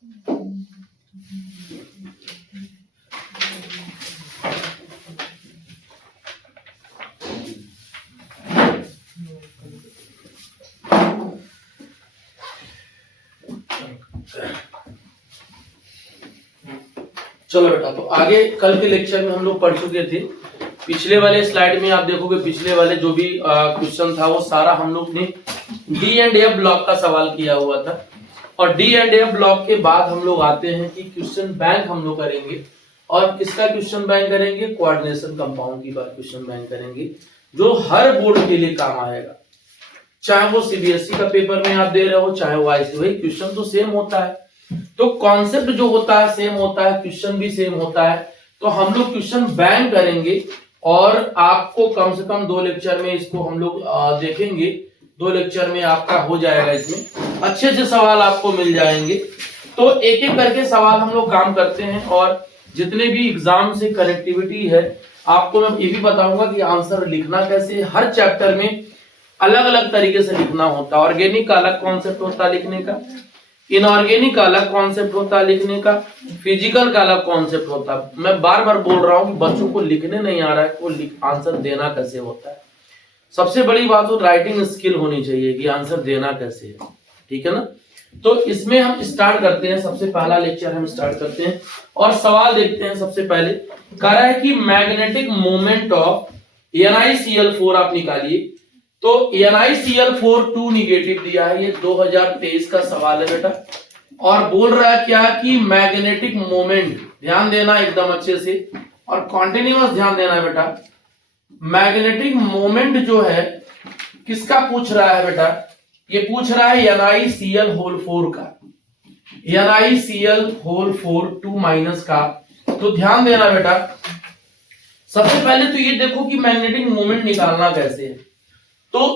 चलो बेटा, तो आगे कल के लेक्चर में हम लोग पढ़ चुके थे। पिछले वाले स्लाइड में आप देखोगे, पिछले वाले जो भी क्वेश्चन था वो सारा हम लोग ने डी एंड एफ ब्लॉक का सवाल किया हुआ था। और डी एंड एफ ब्लॉक के बाद हम लोग आते हैं कि क्वेश्चन बैंक हम लोग करेंगे। और किसका क्वेश्चन बैंक करेंगे? कोऑर्डिनेशन कंपाउंड की बात क्वेश्चन बैंक करेंगे, जो हर बोर्ड के लिए काम आएगा। चाहे वो सीबीएसई का पेपर में आप दे रहे हो, चाहे वो आईसीएसई, क्वेश्चन तो सेम होता है। तो कॉन्सेप्ट जो होता है सेम होता है, क्वेश्चन भी सेम होता है। तो हम लोग क्वेश्चन बैंक करेंगे और आपको कम से कम 2 लेक्चर में इसको हम लोग देखेंगे। 2 लेक्चर में आपका हो जाएगा, इसमें अच्छे से सवाल आपको मिल जाएंगे। तो एक एक करके सवाल हम लोग काम करते हैं। और जितने भी एग्जाम से कनेक्टिविटी है, आपको मैं ये भी बताऊंगा कि आंसर लिखना कैसे। हर चैप्टर में अलग अलग तरीके से लिखना होता है। ऑर्गेनिक का अलग कॉन्सेप्ट होता है लिखने का, इनऑर्गेनिक का अलग कॉन्सेप्ट होता है लिखने का, फिजिकल का अलग कॉन्सेप्ट होता है। मैं बार बार बोल रहा हूं कि बच्चों को लिखने नहीं आ रहा है, वो आंसर देना कैसे होता है। सबसे बड़ी बात तो राइटिंग स्किल होनी चाहिए कि आंसर देना कैसे है, ठीक है ना। तो इसमें हम स्टार्ट करते हैं। सबसे पहला लेक्चर हम स्टार्ट करते हैं और सवाल देखते हैं। सबसे पहले कह रहा है कि मैग्नेटिक मोमेंट ऑफ NiCl4 आप निकालिए। तो NiCl4 2 निगेटिव दिया है, ये 2023 का सवाल है बेटा। और बोल रहा है क्या कि मैग्नेटिक मोमेंट, ध्यान देना एकदम अच्छे से और कॉन्टिन्यूअस ध्यान देना है बेटा। मैग्नेटिक मोमेंट जो है किसका पूछ रहा है बेटा? ये पूछ रहा है NiCl4 का, NiCl4 2- का। तो ध्यान देना बेटा, सबसे पहले तो ये देखो कि मैग्नेटिक मोमेंट निकालना कैसे है। तो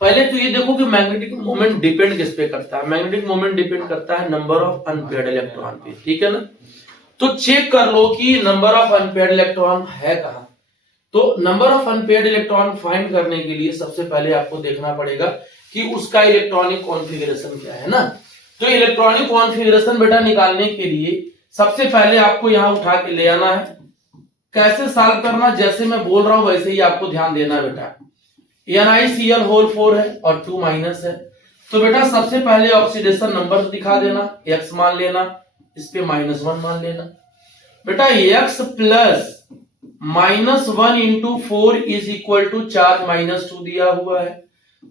पहले तो ये देखो कि मैग्नेटिक मोमेंट डिपेंड किस पे करता है। मैग्नेटिक मोमेंट डिपेंड करता है नंबर ऑफ अनपेयर्ड इलेक्ट्रॉन पे, ठीक है ना। तो चेक कर लो कि नंबर ऑफ अनपेयर्ड इलेक्ट्रॉन है कहां। तो number of unpaired electron find करने के लिए सबसे पहले आपको देखना पड़ेगा कि उसका इलेक्ट्रॉनिक कॉन्फ़िगरेशन क्या है ना। तो इलेक्ट्रॉनिक कॉन्फ़िगरेशन बेटा निकालने के लिए सबसे पहले आपको यहां उठा के ले आना है। कैसे सॉल्व करना, जैसे मैं बोल रहा हूं वैसे ही आपको ध्यान देना बेटा। NiCl4 है और 2- है। तो बेटा सबसे पहले ऑक्सीडेशन नंबर दिखा देना, x मान लेना, इस पे -1 मान लेना। बेटा x plus -1 into 4 is equal to charge -2 दिया हुआ है।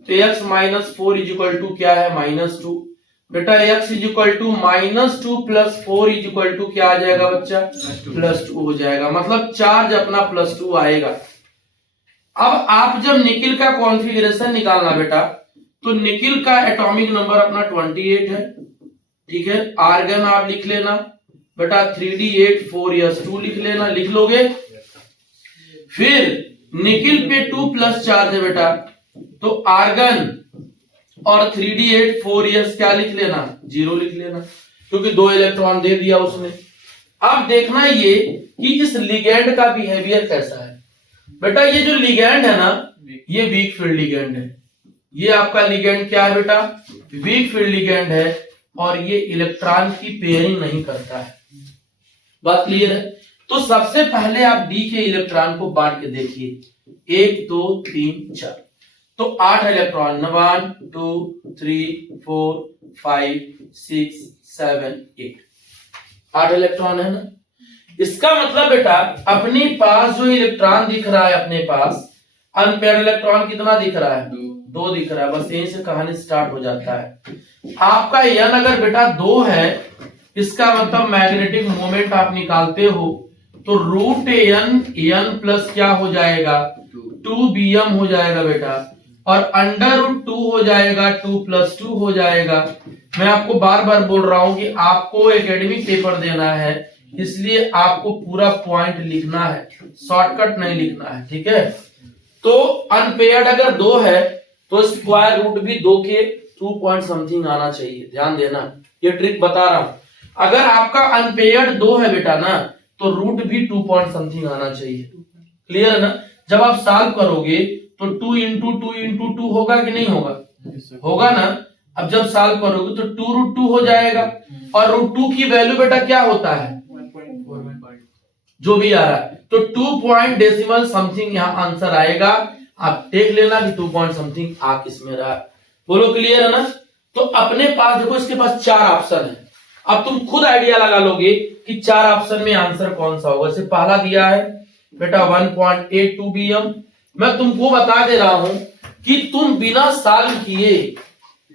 तो x -4 इज इक्वल टू क्या है? -2। बेटा x is equal to -2 plus 4 is equal to क्या आ जाएगा बच्चा? +2 हो जाएगा। मतलब चार्ज अपना +2 आएगा। अब आप जब निकिल का कॉन्फ़िगरेशन निकालना बेटा, तो निकिल का एटॉमिक नंबर अपना 28 है, ठीक है। आर्गन आप लिख लेना बेटा 3d8 4s2 लिख लेना, लिख लोगे। फिर निकिल पे 2+ चार्ज है बेटा, तो आर्गन और 3d8 4s क्या लिख लेना? 0 लिख लेना, क्योंकि 2 इलेक्ट्रॉन दे दिया उसने। अब देखना ये कि इस लिगेंड का बिहेवियर कैसा है। बेटा ये जो लिगेंड है ना, ये वीक फील्ड लिगेंड है। ये आपका लिगेंड क्या है बेटा? वीक फील्ड लिगेंड है। और ये इलेक्ट्रॉन की पेयरिंग नहीं करता है। बात क्लियर है? तो सबसे पहले आप डी के इलेक्ट्रॉन को बांट के देखिए, 1 2 3 4। तो 8 इलेक्ट्रॉन, 1 2 3 4 5 6 7 8, 8 इलेक्ट्रॉन है ना। इसका मतलब बेटा अपने पास जो इलेक्ट्रॉन दिख रहा है, अपने पास अनपेयर्ड इलेक्ट्रॉन कितना दिख रहा है? 2 दिख रहा है। बस यहीं से कहानी स्टार्ट हो जाता है। आपका n अगर बेटा 2 है, इसका मतलब मैग्नेटिक मोमेंट आप निकालते हो तो √n प्लस क्या हो जाएगा? 2bm हो जाएगा बेटा। और √2 हो जाएगा, 2 + 2 हो जाएगा। मैं आपको बार बार बोल रहा हूं कि आपको एकेडमिक पेपर देना है, इसलिए आपको पूरा पॉइंट लिखना है, शॉर्टकट नहीं लिखना है, ठीक है। तो अनपेयर्ड अगर 2 है तो स्क्वायर रूट भी 2 के 2 पॉइंट समथिंग आना चाहिए। ध्यान देना, ये ट्रिक बता रहा हूं। अगर आपका अनपेयर्ड 2 है बेटा ना, तो रूट भी 2 पॉइंट समथिंग आना चाहिए। क्लियर है ना। जब आप सॉल्व करोगे तो 2 × 2 × 2 होगा कि नहीं होगा? होगा ना। अब जब सॉल्व करोगे तो 2√2 हो जाएगा, और √2 की वैल्यू बेटा क्या होता है, 1.4 जो भी आ रहा है, तो 2 पॉइंट डेसिमल समथिंग यहाँ आंसर आएगा। आप देख लेना कि 2 पॉइंट समथिंग आ किस में रहा। बोलो क्लियर है ना। तो अपने पास देखो, इसके पास 4 ऑप्शन है। अब तुम खुद आइडिया लगा लोगे कि 4 ऑप्शन में आंसर कौन सा होगा। जैसे पहला दिया है बेटा 1.82 bm। मैं तुमको बता दे रहा हूं कि तुम बिना सॉल्व किए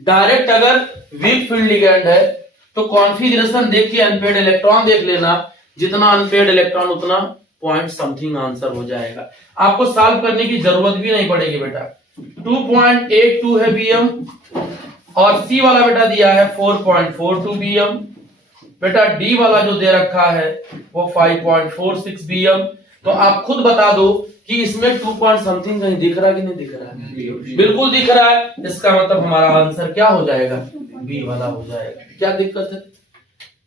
डायरेक्ट, अगर वीक फील्ड लिगेंड है तो कॉन्फ़िगरेशन देख के अनपेयर्ड इलेक्ट्रॉन देख लेना, जितना अनपेयर्ड इलेक्ट्रॉन उतना पॉइंट समथिंग आंसर हो जाएगा। आपको सॉल्व करने की जरूरत भी नहीं पड़ेगी बेटा। 2.82 है bm, और सी वाला बेटा दिया है 4.42 bm। बेटा डी वाला जो दे रखा है वो 5.46 bm। तो आप खुद बता दो कि इसमें 2 पॉइंट समथिंग कहीं दिख रहा है कि नहीं दिख रहा है। बिल्कुल दिख रहा है। इसका मतलब हमारा आंसर क्या हो जाएगा, बी वाला हो जाएगा। क्या दिक्कत है,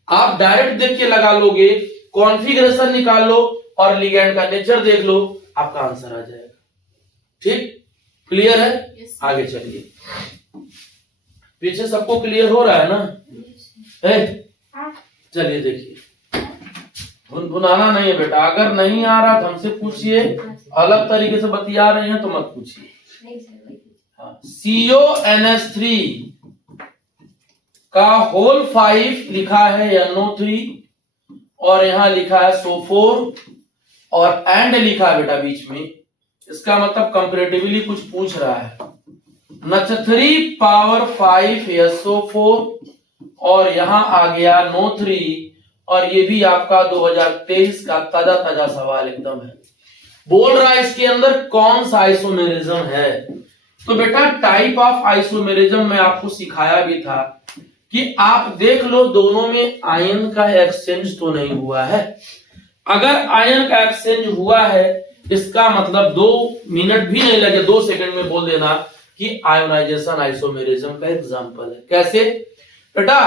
आप डायरेक्ट देख के लगा लोगे, कॉन्फ़िगरेशन निकाल लो और लिगेंड का नेचर देख लो, आपका आंसर आ जाएगा। ठीक, क्लियर है। आगे चलिए, पीछे सबको क्लियर हो रहा है ना। चलिए देखिए, भुनाना नहीं है बेटा। अगर नहीं आ रहा तो हमसे पूछिए, अलग तरीके से बतिया रहे हैं तो मत पूछिए। CONH3 का होल 5 लिखा है NO3, और यहां लिखा है SO4, और एंड लिखा है बेटा बीच में। इसका मतलब कंपैरेटिवली कुछ पूछ रहा है। NH3 पावर 5 SO4, और यहां आ गया NO3, और ये भी आपका 2023 का ताजा ताजा सवाल एकदम है। बोल रहा है इसके अंदर कौन सा आइसोमेरिज्म है। तो बेटा टाइप ऑफ आइसोमेरिज्म में आपको सिखाया भी था कि आप देख लो दोनों में आयन का एक्सचेंज तो नहीं हुआ है। अगर आयन का एक्सचेंज हुआ है, इसका मतलब 2 मिनट भी नहीं लगे, 2 सेकंड में बोल देना कि आयोनाइजेशन आइसोमेरिज्म का एग्जांपल है। कैसे बेटा,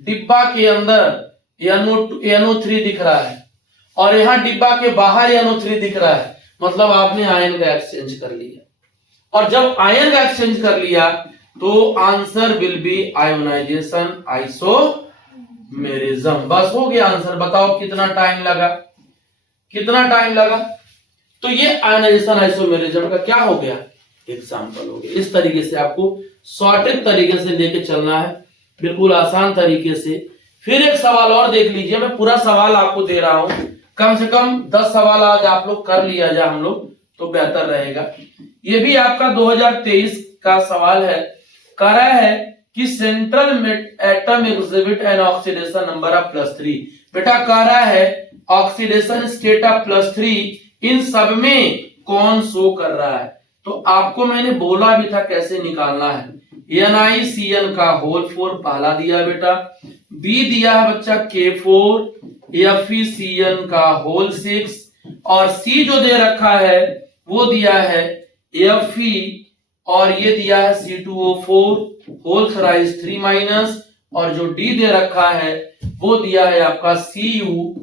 डिब्बा के अंदर NO3 दिख रहा है, और यहां डिब्बा के बाहर NO3 दिख रहा है, मतलब आपने आयन का एक्सचेंज कर लिया। और जब आयन का एक्सचेंज कर लिया तो answer will be ionisation isomerism. बस हो गया आंसर। बताओ कितना टाइम लगा, कितना टाइम लगा। तो ये आयोनाइजेशन आइसोमेरिज्म का क्या हो गया, एग्जांपल हो गया। इस तरीके से आपको शॉर्टेड तरीके से लेके चलना है, बिल्कुल आसान तरीके से। फिर एक सवाल और देख लीजिए, मैं पूरा सवाल आपको दे रहा हूं, कम से कम 10 सवाल आज आप लोग कर लिया जाए हम लोग तो बेहतर रहेगा। ये भी आपका 2023 का सवाल है। कह रहा है कि central atom exhibit an oxidation number of +3। बेटा कह रहा है ऑक्सीडेशन स्टेट ऑफ +3 इन सब में कौन शो कर रहा है। तो आपको मैंने बोला भी था कैसे निकालना है। NiCN का होल 4 पहला दिया बेटा, बी दिया है बच्चा K4, FeCN का होल 6, और सी जो दे रखा है वो दिया है Fe, और ये दिया है C2O4 होल थराइज 3-, और जो डी दे रखा है वो दिया है आपका Cu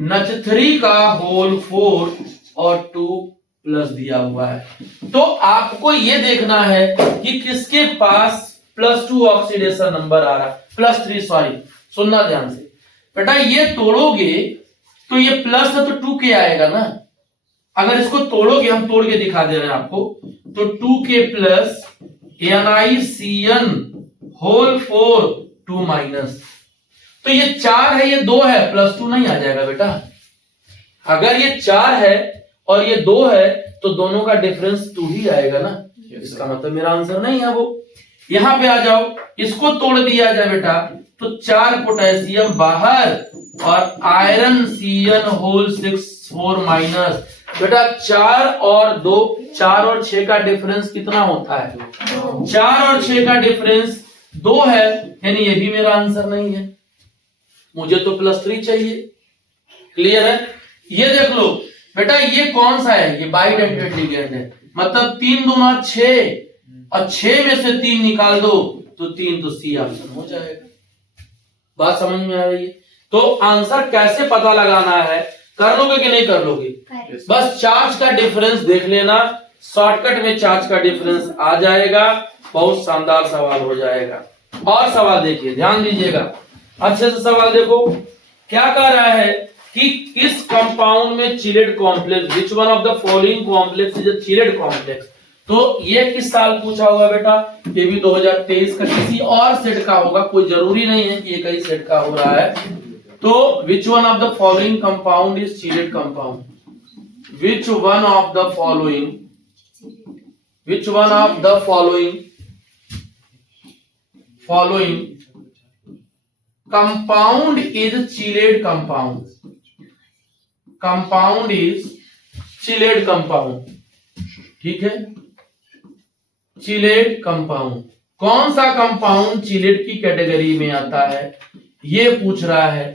NH3 का होल 4 और 2+ दिया हुआ है। तो आपको ये देखना है कि किसके पास +2 ऑक्सीडेशन नंबर आ रहा, +3 सॉरी, सुनना ध्यान से बेटा। ये तोड़ोगे तो ये प्लस है तो 2K आएगा ना। अगर इसको तोड़ोगे, हम तोड़ के दिखा दे रहे हैं आपको, तो 2K प्लस NiCN होल 4 2-। तो ये 4 है, ये 2 है, +2 नहीं आ जाएगा बेटा। अगर ये 4 है और ये 2 है तो दोनों का डिफरेंस 2 ही आएगा ना। इसका मतलब मेरा आंसर नहीं है वो। यहां पे आ जाओ, इसको तोड़ दिया जाए बेटा तो 4 पोटेशियम बाहर और आयरन CN होल 6 4-। बेटा 4 और 2, 4 और 6 का डिफरेंस कितना होता है, 4 और 6 का डिफरेंस 2 है, यानी ये भी मेरा आंसर नहीं है। मुझे तो +3 चाहिए। क्लियर है। ये देख लो बेटा, ये कौन सा है, ये बाइडेंटेड लिगेंड है, मतलब 3 दूना 6, और 6 में से 3 निकाल दो तो 3, तो सी ऑप्शन हो जाएगा। बात समझ में आ रही है। तो आंसर कैसे पता लगाना है, कर लोगे कि नहीं कर लोगे, बस चार्ज का डिफरेंस देख लेना, शॉर्टकट में चार्ज का डिफरेंस आ जाएगा। बहुत शानदार सवाल हो जाएगा। और सवाल देखिए, ध्यान दीजिएगा अच्छे से, सवाल देखो क्या कह रहा है कि किस कंपाउंड में chelate complex, which one of the following complex is a chelate complex. तो ये किस साल पूछा होगा बेटा, ये भी 2023 का किसी और सेट का होगा, कोई जरूरी नहीं है कि ये कई सेट का हो रहा है। तो विच one of the following compound is chelate compound, which one of the following, which one of the following compound is chelate compound, compound is chelate compound, ठीक है, चिलेट कंपाउंड। कौन सा कंपाउंड चिलेट की कैटेगरी में आता है ये पूछ रहा है।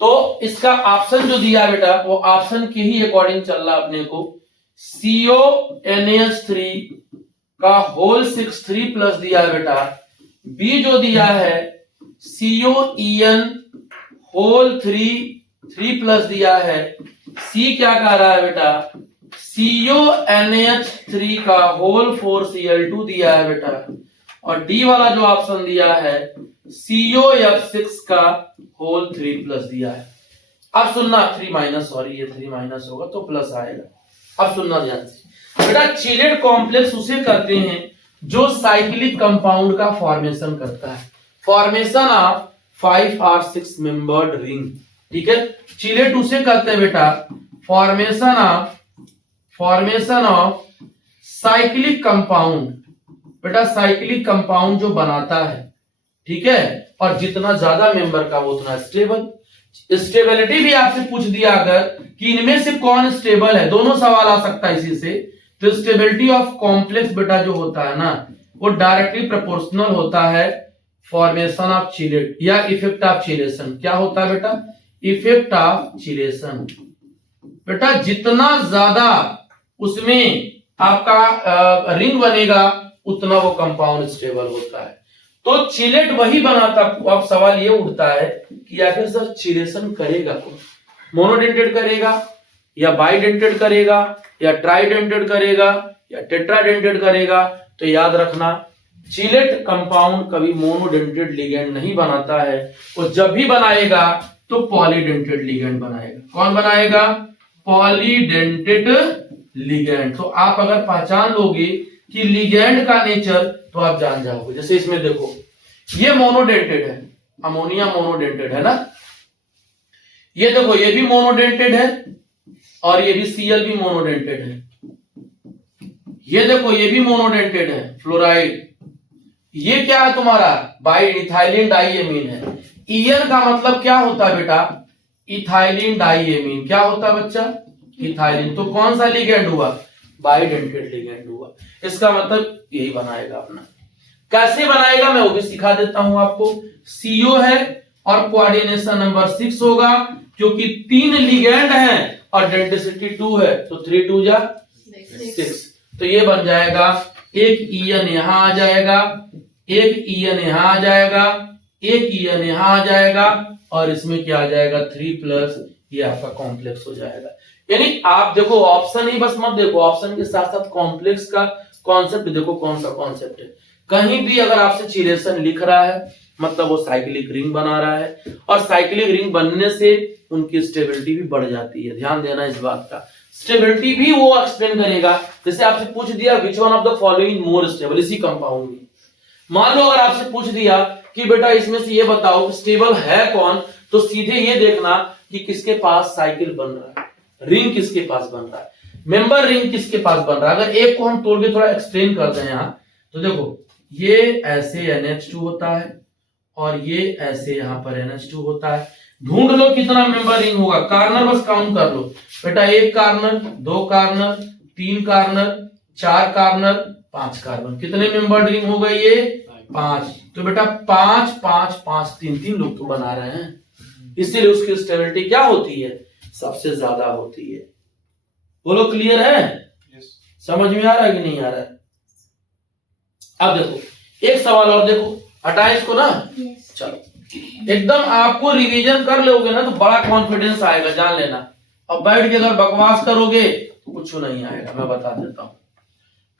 तो इसका ऑप्शन जो दिया बेटा वो ऑप्शन के ही अकॉर्डिंग चल रहा अपने को, CONH3 का होल 6 प्लस दिया है बेटा, बी जो दिया है COEN होल 3 प्लस दिया है, सी क्या कह रहा है बेटा CONH3 का होल 4Cl2 दिया है बेटा, और डी वाला जो ऑप्शन दिया है COF6 का होल 3 प्लस दिया है। अब सुनना 3 माइनस, सॉरी ये 3 माइनस होगा तो प्लस आएगा। अब सुनना ध्यान से बेटा, चिलेट कॉम्प्लेक्स उसे कहते हैं जो साइक्लिक कंपाउंड का फॉर्मेशन करता है, फॉर्मेशन ऑफ 5 और 6 मेंबर्ड रिंग, ठीक है। चिलेट उसे कहते हैं बेटा फॉर्मेशन ऑफ साइक्लिक कंपाउंड, बेटा साइक्लिक कंपाउंड जो बनाता है, ठीक है, और जितना ज्यादा मेंबर का वो उतना स्टेबल। स्टेबिलिटी भी आपसे पूछ दिया अगर कि इनमें से कौन स्टेबल है, दोनों सवाल आ सकता है इसी से। तो स्टेबिलिटी ऑफ कॉम्प्लेक्स बेटा जो होता है ना वो डायरेक्टली प्रोपोर्शनल होता है फॉर्मेशन ऑफ चिलेट या इफेक्ट ऑफ चिलेशन। क्या होता है बेटा, इफेक्ट ऑफ चिलेशन। बेटा जितना ज्यादा उसमें आपका रिंग बनेगा उतना वो कंपाउंड स्टेबल होता है। तो चिलेट वही बनाता। अब सवाल ये उठता है कि आखिर सर चिलेशन करेगा कौन, मोनोडेंटेड करेगा या बाइडेंटेड करेगा या ट्राइडेंटेड करेगा या टेट्राडेंटेड करेगा। तो याद रखना चिलेट कंपाउंड कभी मोनोडेंटेड लिगेंड नहीं बनाता है, वो जब भी बनाएगा तो पॉलीडेंटेड लिगेंड बनाएगा। कौन बनाएगा, पॉलीडेंटेड लिगेंड। तो आप अगर पहचान लोगे कि लिगेंड का नेचर तो आप जान जाओगे। जैसे इसमें देखो ये मोनोडेंटेड है, अमोनिया मोनोडेंटेड है ना, ये देखो ये भी मोनोडेंटेड है और ये भी Cl भी मोनोडेंटेड है, ये देखो ये भी मोनोडेंटेड है फ्लोराइड। ये क्या है तुम्हारा बाई इथाइलिन डाइएमीन है। ईएन का मतलब क्या होता है बेटा, इथाइलिन डाइएमीन। क्या होता है बच्चा, इथाइलिन। तो कौन सा लिगेंड हुआ, बाइडेंटेड लिगेंड हुआ। इसका मतलब यही बनाएगा अपना। कैसे बनाएगा मैं वो भी सिखा देता हूं आपको। CO है और कोऑर्डिनेशन नंबर 6 होगा क्योंकि 3 लिगेंड हैं और डेंसिटी 2 है, तो 3 2 जा 6। तो ये बन जाएगा एक ईएन यहां आ जाएगा, एक ईएन यहां आ जाएगा, एक ईएन यहां आ जाएगा और इसमें क्या आ जाएगा 3 प्लस, ये आपका कॉम्प्लेक्स हो जाएगा। यानी आप देखो ऑप्शन ही बस मत देखो, ऑप्शन के साथ साथ कॉम्प्लेक्स का कॉन्सेप्ट देखो कौन सा कॉन्सेप्ट है। कहीं भी अगर आपसे चिलेशन लिख रहा है मतलब वो साइक्लिक रिंग बना रहा है और साइक्लिक रिंग बनने से उनकी स्टेबिलिटी भी बढ़ जाती है। ध्यान देना इस बात का, स्टेबिलिटी भी वो एक्सप्लेन करेगा। जैसे आपसे पूछ दिया विच one of the following more stable, इसी कंपाउंड में मान लो अगर आपसे पूछ दिया कि बेटा इसमें से ये बताओ स्टेबल है कौन, तो सीधे ये देखना कि किसके पास साइकिल बन रहा है, रिंग किसके पास बन रहा है, मेंबर रिंग किसके पास बन रहा है। अगर एक को हम तोड़ के थोड़ा एक्सप्लेन कर दें यहाँ, तो देखो ये ऐसे NH2 होता है और ये ऐसे यहाँ पर NH2 होता है। ढूंढ लो कितना मेंबर रिंग होगा, कार्नर बस काउंट कर लो बेटा, 1 corner, 2 corner, 3 corner, 4 corner, 5 carbon. कितने मेंबर रिंग हो गए ये 5। तो बेटा 5 5 5 3 लोग तो बना रहे हैं, इसीलिए उसकी स्टेबिलिटी क्या होती है, सबसे ज्यादा होती है। बोलो क्लियर है, समझ में आ रहा है कि नहीं आ रहा है। अब देखो एक सवाल और देखो, हटाए इसको ना। चलो एकदम आपको रिवीजन कर लोगे ना तो बड़ा कॉन्फिडेंस आएगा, जान लेना। अब बैठ के अगर बकवास करोगे तो कुछ नहीं आएगा, मैं बता देता हूं।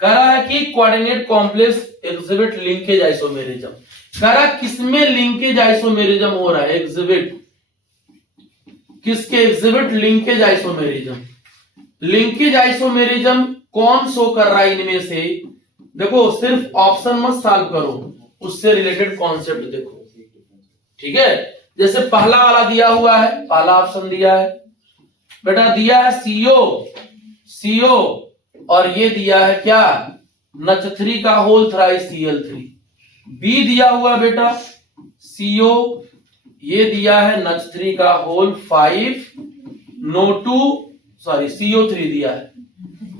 कह रहा है कि coordinate complex exhibit linkage isomerism. कह रहा है किसमें लिंकेज आइसोमेरिज्म हो रहा है, एग्जिबिट, किसके exhibit linkage isomerism. Linkage isomerism कौन शो कर रहा है इनमें से, देखो सिर्फ ऑप्शन मत सॉल्व करो, उससे रिलेटेड कॉन्सेप्ट देखो, ठीक है। जैसे पहला वाला दिया हुआ है, पहला ऑप्शन दिया है बेटा, दिया है सीओ और ये दिया है क्या, NH3 का होल थ्राइस Cl3। बी दिया हुआ बेटा सीओ, ये दिया है NH3 का होल 5 NO2 सॉरी CO3 दिया है,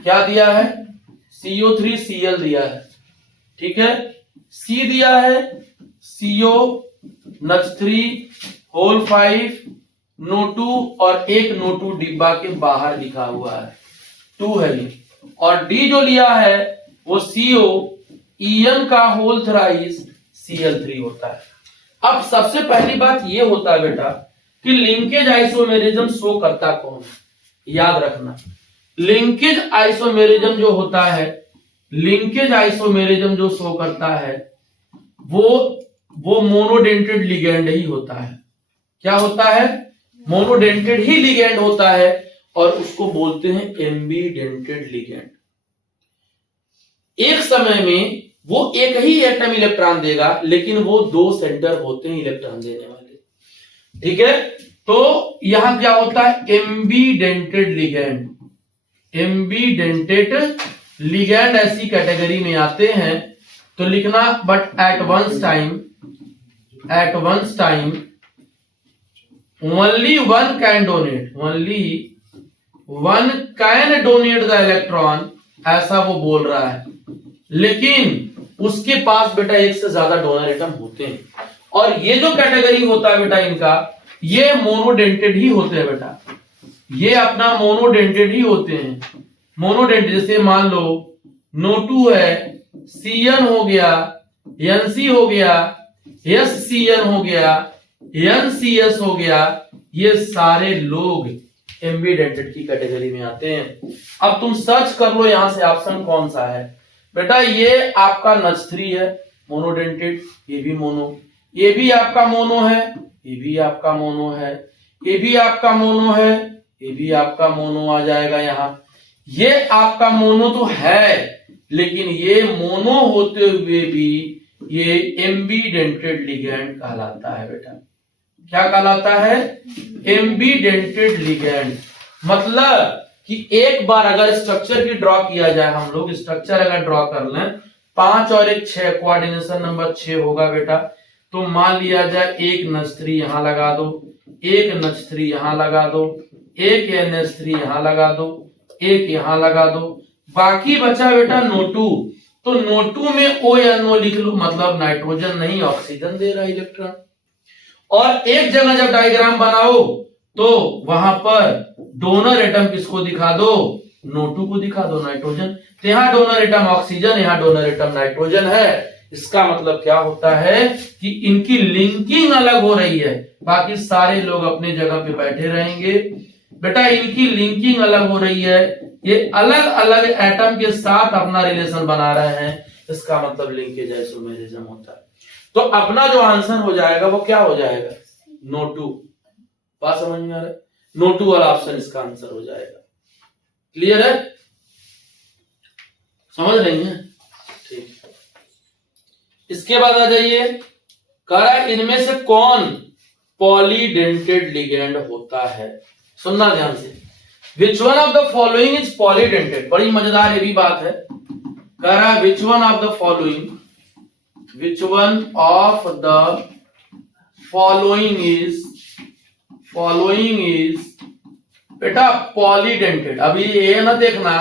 क्या दिया है CO3 Cl दिया है, ठीक है। सी दिया है CO NH3 होल 5 NO2 और एक NO2 डिब्बा के बाहर लिखा हुआ है 2 है ये, और डी जो लिया है वो CO En का होल थ्राइस Cl3 होता है। अब सबसे पहली बात ये होता है बेटा कि लिंकेज आइसोमेरिज्म शो करता कौन है, याद रखना लिंकेज आइसोमेरिज्म जो होता है, लिंकेज आइसोमेरिज्म जो शो करता है वो मोनोडेंटेड लिगेंड ही होता है। क्या होता है, मोनोडेंटेड ही लिगेंड होता है और उसको बोलते हैं एम्बीडेंटेड लिगेंड। एक समय में वो एक ही एटम इलेक्ट्रॉन देगा लेकिन वो 2 सेंटर होते हैं इलेक्ट्रॉन देने वाले, ठीक है। तो यहां क्या होता है, एम्बीडेंटेड लिगेंड, एम्बीडेंटेड लिगेंड ऐसी कैटेगरी में आते हैं। तो लिखना but at once time only one can donate the electron, ऐसा वो बोल रहा है, लेकिन उसके पास बेटा एक से ज्यादा डोनर एटम होते हैं। और ये जो कैटेगरी होता है बेटा इनका, ये मोनोडेंटेड ही होते हैं बेटा, ये अपना मोनोडेंटेड ही होते हैं। मोनोडेंटेड जैसे मान लो NO2 है, Cn हो गया, Nc हो गया, SCN हो गया, NCS हो गया, ये सारे लोग एम्बीडेंटेड की कैटेगरी में आते हैं। अब तुम सर्च कर लो यहां से ऑप्शन कौन सा है बेटा, ये आपका NH3 है मोनोडेंटेड, ये भी मोनो, ये भी आपका मोनो है, ये भी आपका मोनो है, ये भी आपका मोनो है, ये भी आपका मोनो आ जाएगा यहाँ। ये आपका मोनो तो है लेकिन ये मोनो होते हुए भी ये एम्बीडेंटेड लिगेंड कहलाता है बेटा। क्या कहलाता है, एम्बीडेंटेड लिगेंड। मतलब कि एक बार अगर स्ट्रक्चर की ड्रॉ किया जाए, हम लोग स्ट्रक्चर अगर ड्रॉ कर लें 5 और 1 6, कोऑर्डिनेशन नंबर 6 होगा बेटा। तो मान लिया जाए एक NH3 यहां लगा दो, एक NH3 यहां लगा दो, एक NH3 यहां लगा दो, एक यहां लगा दो, बाकी बचा बेटा NO2। तो NO2 में ONO लिख लो, मतलब नाइट्रोजन नहीं ऑक्सीजन दे रहा इलेक्ट्रॉन। और एक जगह जब डायग्राम बनाओ तो वहां पर डोनर एटम किसको दिखा दो, NO2 को दिखा दो, नाइट्रोजन। तो यहां डोनर एटम ऑक्सीजन, यहां डोनर एटम नाइट्रोजन है। इसका मतलब क्या होता है कि इनकी लिंकिंग अलग हो रही है, बाकी सारे लोग अपने जगह पे बैठे रहेंगे बेटा। इनकी लिंकिंग अलग हो रही है, ये अलग अलग एटम के साथ अपना रिलेशन बना रहे हैं, इसका मतलब लिंकेज आइसोमेरिज्म होता है। तो अपना जो आंसर हो जाएगा वो क्या हो जाएगा, NO2। बात समझ में आ रहा है, NO2 वाला ऑप्शन इसका आंसर हो जाएगा। क्लियर है, समझ रही हैं, ठीक। इसके बाद आ जाइए, कह रहा है इनमें से कौन पॉलीडेंटेड लिगेंड होता है। सुनना ध्यान से, विच one of the following is polydentate. बड़ी मजेदार ये भी बात है, कह रहा है which one of the following is बेटा पॉलीडेंटेड। अभी ये ना देखना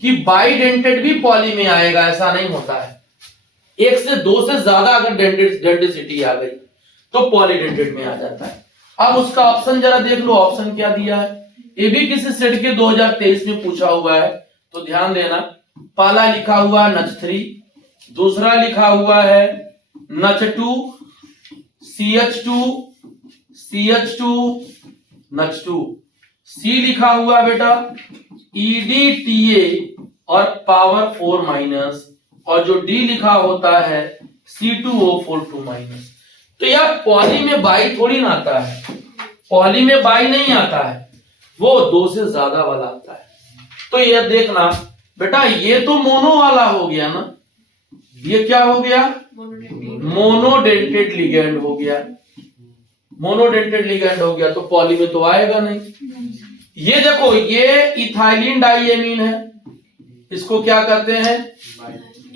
कि बाइडेंटेड भी पॉली में आएगा, ऐसा नहीं होता है। एक से 2 से ज्यादा अगर डेंटिसिटी आ गई तो पॉलीडेंटेड में आ जाता है। अब उसका ऑप्शन जरा देख लो, ऑप्शन क्या दिया है। ये भी किसी सेट के 2023 में पूछा हुआ है, तो ध्यान देना। पहला लिखा हुआ NH3, दूसरा लिखा हुआ है NH2, CH2 NH2, सी लिखा हुआ बेटा EDTA और पावर 4 माइनस, और जो D लिखा होता है C2O4 2 माइनस। तो यार पॉली में बाई थोड़ी ना आता है, पॉली में बाई नहीं आता है, वो 2 से ज्यादा वाला आता है। तो ये देखना बेटा, ये तो मोनो वाला हो गया ना, ये क्या हो गया, मोनोडेंटेड लिगेंड हो गया, मोनोडेंटेड लिगेंड हो गया, तो पॉली में तो आएगा नहीं। ये देखो, ये इथाइलिन डाइएमीन है, इसको क्या कहते हैं,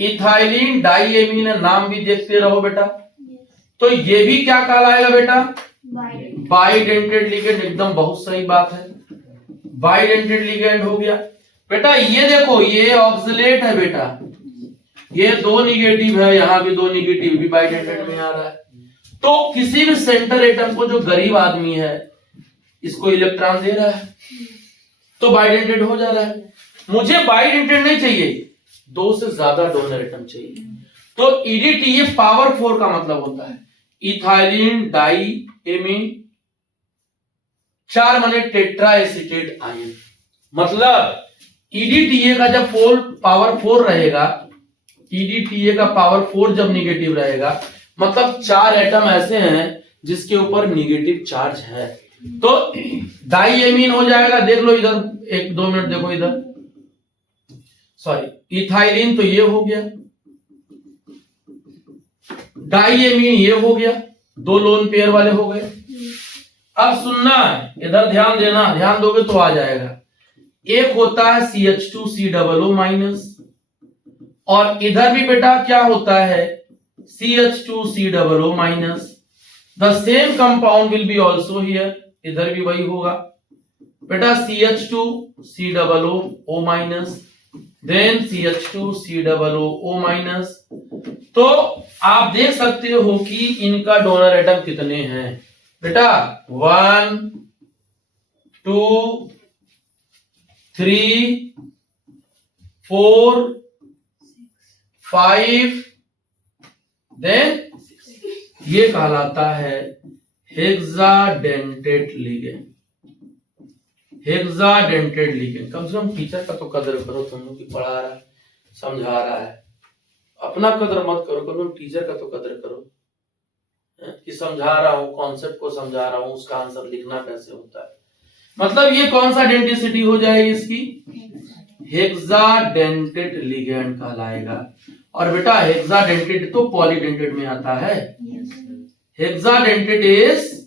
इथाइलिन डाइएमीन है, नाम भी देखते रहो बेटा। तो ये भी क्या कहलाएगा बेटा, बाइडेंटेड लिगेंड, एकदम बहुत सही बात है, बाइडेंटेड लिगेंड हो गया बेटा। ये देखो, ये ऑक्सलेट है बेटा, ये 2 निगेटिव है, यहां भी 2 निगेटिव, भी बाइडेंटेड में आ रहा है। तो किसी भी सेंटर एटम को जो गरीब आदमी है इसको इलेक्ट्रॉन दे रहा है, तो बाइडेंटेड हो जा रहा है। मुझे बाइडेंटेड नहीं चाहिए, 2 से ज्यादा डोनर एटम चाहिए। तो EDT ये पावर 4 का मतलब होता है, इथाइलिन डाइएमीन 4 माने टेट्रा एसीटेट आयन। मतलब EDTA का जब पावर 4 रहेगा, EDTA का पावर 4 जब निगेटिव रहेगा, मतलब 4 एटम ऐसे हैं जिसके ऊपर निगेटिव चार्ज है, तो डाइएमीन हो जाएगा। देख लो इधर, 1-2 मिनट देखो इधर, सॉरी, इथाइलिन तो ये हो गया, डाइएमीन ये हो गया, 2 लोन पेयर वाले हो गए। अब सुनना है, इधर ध्यान देना, ध्यान दोगे तो आ जाएगा। एक होता है CH2COO माइनस, और इधर भी बेटा क्या होता है, CH2COO minus. The same compound will be also here, इधर भी वही होगा बेटा, CH2COO minus, then CH2COO minus. तो आप देख सकते हो कि इनका डोनर एटम कितने हैं बेटा, 1 2 3 4 5, देन ये कहलाता है हेक्साडेंटेड लिगेंड, हेक्साडेंटेड लिगेंड। कम से कम टीचर का तो कदर करो, तुम लोग की पढ़ा रहा है, समझा रहा है, अपना कदर मत करो, कम टीचर का तो कदर करो, कि समझा रहा हूं, कॉन्सेप्ट को समझा रहा हूं, उसका आंसर लिखना कैसे होता है। मतलब ये कौन सा डेंटिसिटी हो जाएगी इसकी, हेक्साडेंटेड लिगेंड कहलाएगा। और बेटा हेक्साडेंटेड तो पॉलीडेंटेड में आता है, हेक्साडेंटेड इज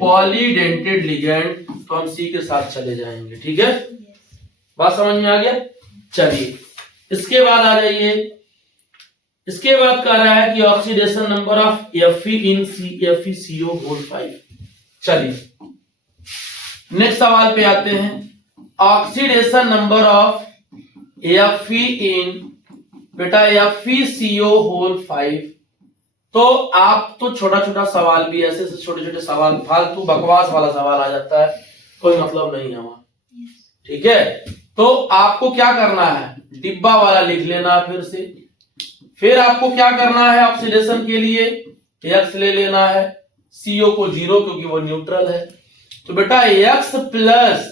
पॉलीडेंटेड लिगेंड। तो हम सी के साथ चले जाएंगे, ठीक है, बात समझ में आ गया। चलिए इसके बाद आ जाइए, इसके बाद कह रहा है कि oxidation number of Fe in FeCO5। चलिए नेक्स्ट सवाल पे आते हैं, ऑक्सीडेशन नंबर ऑफ Fe इन बेटा FeCO5। तो आप तो छोटा छोटा सवाल भी, ऐसे छोटे छोटे सवाल, फालतू बकवास वाला सवाल आ जाता है, कोई मतलब नहीं है वहां, ठीक है। तो आपको क्या करना है, डिब्बा वाला लिख लेना फिर से। फिर आपको क्या करना है, ऑक्सीडेशन के लिए X ले लेना है, CO को 0 क्योंकि वो न्यूट्रल है। तो बेटा X प्लस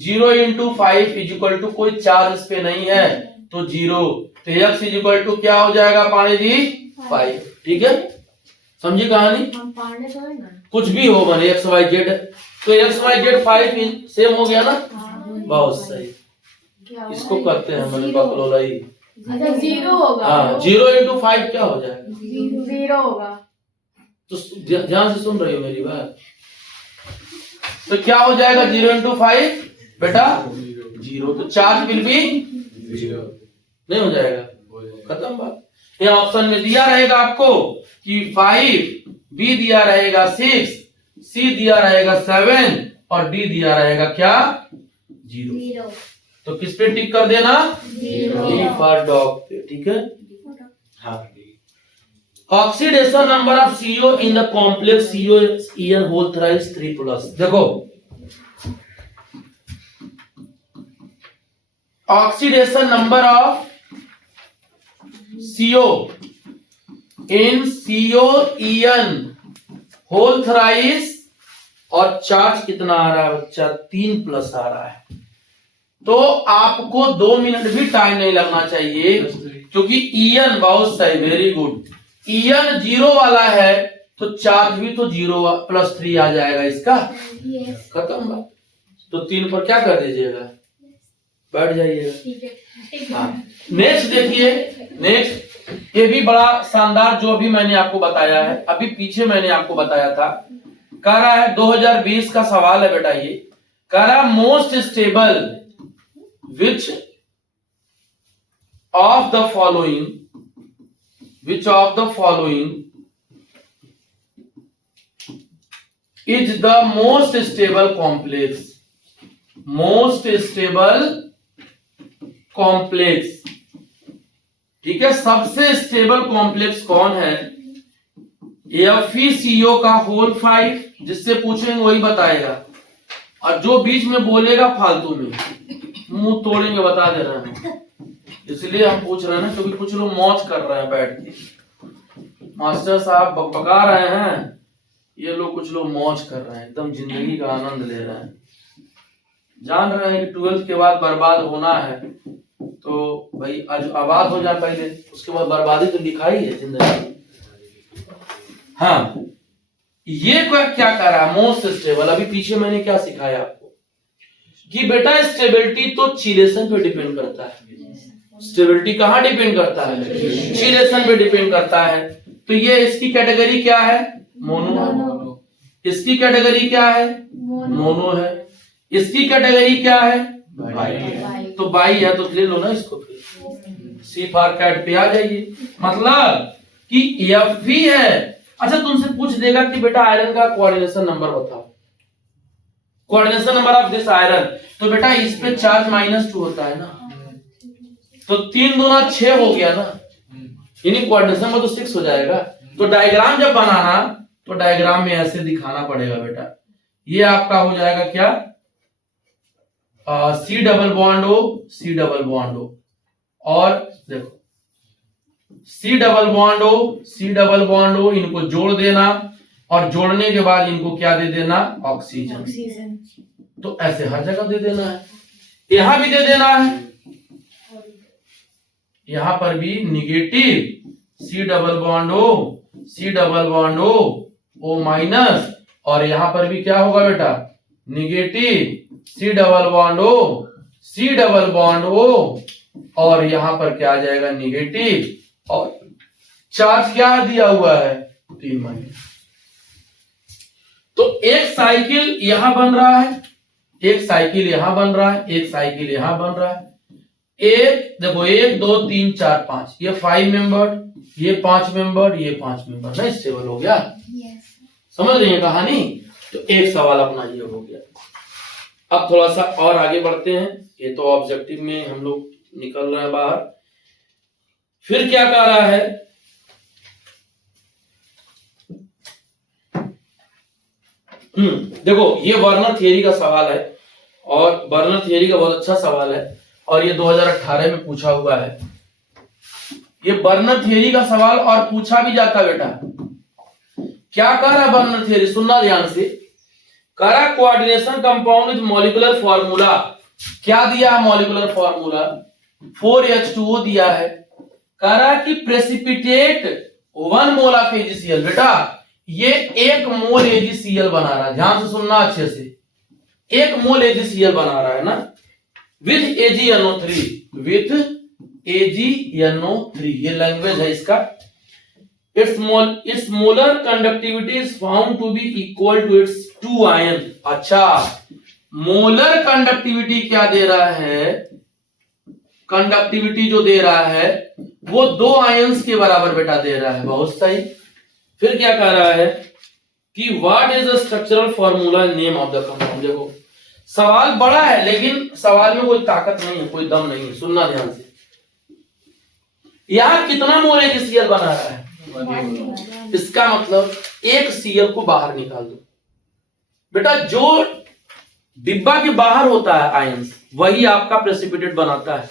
0 × 5 इक्वल टू, कोई चार्ज इस पे नहीं है तो 0, तो X इक्वल टू क्या हो जाएगा पानी जी, 5, ठीक है। समझी कहानी, कुछ भी हो माने XYZ, तो XYZ 5 सेम हो गया ना, बहुत सही। इसको करते हैं मैंने बकलोलाई, 0 होगा, हाँ 0 × 5 क्या हो जाएगा, 0 होगा। तो ध्यान से सुन रही हो मेरी बात, तो क्या हो जाएगा 0 × 5 बेटा 0, तो चार्ज विल बी 0, नहीं हो जाएगा, खत्म बात। यहाँ ऑप्शन में दिया रहेगा आपको कि 5, B दिया रहेगा 6, C दिया रहेगा 7 और D दिया रहेगा क्या 0। तो किस पे टिक कर देना, D फॉर डॉग पे, ठीक है। हाँ, oxidation number of CO in the complex CON whole thrice 3+। देखो oxidation number of CO in COEN whole thrice, और चार्ज कितना आ रहा है बच्चा, 3+ आ रहा है। तो आपको 2 मिनट भी टाइम नहीं लगना चाहिए, क्योंकि ईएन बहुत सही, वेरी गुड। ईएन 0 वाला है तो चार्ज भी तो 0 +3 आ जाएगा इसका, खत्म बात। तो 3 पर क्या कर दीजिएगा, बैठ जाइएगा। हाँ, नेक्स्ट देखिए, नेक्स्ट ये भी बड़ा शानदार जो अभी मैंने आपको बताया है, अभी पीछे मैंने आपको बताया था। कह रहा है 2020 का सवाल है बेटा, ये कह रहा है most stable which of the following is the most stable complex, ठीक है, सबसे स्टेबल कॉम्प्लेक्स कौन है? FeCO का होल 5, जिससे पूछेंगे वही बताएगा, और जो बीच में बोलेगा फालतू में मुंह तोड़ेंगे, बता दे रहे हैं। इसलिए हम पूछ रहे हैं ना, क्योंकि कुछ लोग मौज कर रहे हैं बैठ के, मास्टर साहब बकबका रहे हैं, ये लोग कुछ लोग मौज कर रहे हैं, एकदम जिंदगी का आनंद ले रहे हैं, जान रहे हैं कि 12th के बाद बर्बाद होना है, तो भाई आज आबाद हो जाए पहले, उसके बाद बर्बादी तो दिखाई है जिंदगी। हाँ, ये क्या कर रहा है मोस्ट स्टेबल? अभी पीछे मैंने क्या सिखाया आपको कि बेटा स्टेबिलिटी तो चिलेशन पे डिपेंड करता है। स्टेबिलिटी कहाँ डिपेंड करता है? चिलेशन पे डिपेंड करता है। तो ये इसकी कैटेगरी क्या है? मोनो। इसकी कैटेगरी क्या है? मोनो है। इसकी कैटेगरी क्या है? बाई। तो बाई है तो ले लो ना इसको, फिर सी फॉर कैट पे आ जाइए। मतलब कि Fe है। अच्छा, तुमसे पूछ देगा कि बेटा आयरन का कोऑर्डिनेशन नंबर बताओ, coordination number of this iron, तो बेटा इस पे चार्ज -2 होता है ना, तो 3 दूना 6 हो गया ना, यानी कोऑर्डिनेशन में तो 6 हो जाएगा। तो डायग्राम जब बनाना तो डायग्राम में ऐसे दिखाना पड़ेगा बेटा, ये आपका हो जाएगा क्या, C डबल बॉन्ड O, और देखो C डबल बॉन्ड O, इनको जोड़ देना, और जोड़ने के बाद इनको क्या दे देना? ऑक्सीजन। तो ऐसे हर जगह दे देना है, यहां भी दे देना है, यहां पर भी negative C double bond O minus, और यहां पर भी क्या होगा बेटा? Negative C double bond O, और यहां पर क्या आ जाएगा? निगेटिव, और चार्ज क्या दिया हुआ है? 3 तो एक साइकिल यहां बन रहा है, एक साइकिल यहां बन रहा है, एक साइकिल यहां बन रहा है। एक देखो 1 2 3 4 5, ये 5 मेंबर, ये 5 मेंबर, ये 5 मेंबर, नहीं स्टेबल हो गया? समझ रही है कहानी? तो एक सवाल अपना ये हो गया। अब थोड़ा सा और आगे बढ़ते हैं, ये तो ऑब्जेक्टिव में हम लोग निकल रहे हैं बाहर। फिर क्या कह रहा है? देखो ये वर्नर थियरी का सवाल है, और वर्नर थियरी का बहुत अच्छा सवाल है, और ये 2018 में पूछा हुआ है। ये वर्नर थियरी का सवाल और पूछा भी जाता बेटा। क्या कह रहा है वर्नर थियरी? सुनना ध्यान से। कह रहा coordination compound with molecular formula. क्या दिया है मॉलिक्यूलर फॉर्मूला? 4H2O दिया है। कह रहा कि प्रेसिपिटेट 1 मोल ऑफ AgCl। बेटा ये 1 मोल AgCl बना रहा है, ध्यान से सुनना अच्छे से। 1 मोल AgCl बना रहा है ना, विथ AgNO3, ये लैंग्वेज है इसका। its molar conductivity is found to be equal to its 2 ion। अच्छा, मोलर कंडक्टिविटी क्या दे रहा है? कंडक्टिविटी जो दे रहा है वो 2 आयंस के बराबर बेटा दे रहा है, बहुत सही। फिर क्या कह रहा है कि what is the structural formula name of the compound. देखो सवाल बड़ा है, लेकिन सवाल में कोई ताकत नहीं है, कोई दम नहीं है, सुनना ध्यान से। यहां कितना मोल AgCl बना रहा है? इसका मतलब 1 Cl को बाहर निकाल दो बेटा। जो डिब्बा के बाहर होता है आयंस, वही आपका प्रेसिपिटेट बनाता है।